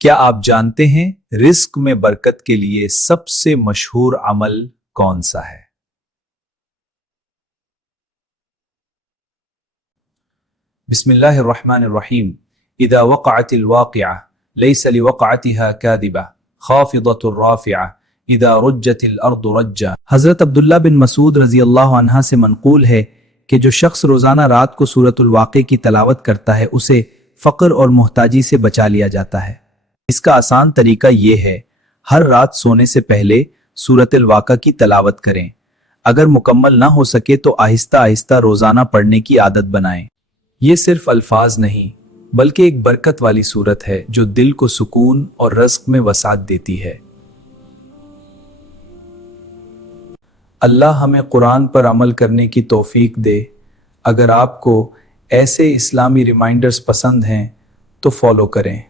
کیا آپ جانتے ہیں رزق میں برکت کے لیے سب سے مشہور عمل کون سا ہے؟ بسم اللہ الرحمن الرحیم۔ اذا وقعت الواقعہ لیس لوقعتها کاذبہ خافضۃ رافعہ اذا رجت الارض رجا۔ حضرت عبداللہ بن مسعود رضی اللہ عنہ سے منقول ہے کہ جو شخص روزانہ رات کو سورۃ الواقع کی تلاوت کرتا ہے اسے فقر اور محتاجی سے بچا لیا جاتا ہے۔ اس کا آسان طریقہ یہ ہے، ہر رات سونے سے پہلے سورۃ الواقع کی تلاوت کریں۔ اگر مکمل نہ ہو سکے تو آہستہ آہستہ روزانہ پڑھنے کی عادت بنائیں۔ یہ صرف الفاظ نہیں بلکہ ایک برکت والی سورت ہے جو دل کو سکون اور رزق میں وسعت دیتی ہے۔ اللہ ہمیں قرآن پر عمل کرنے کی توفیق دے۔ اگر آپ کو ایسے اسلامی ریمائنڈرز پسند ہیں تو فالو کریں۔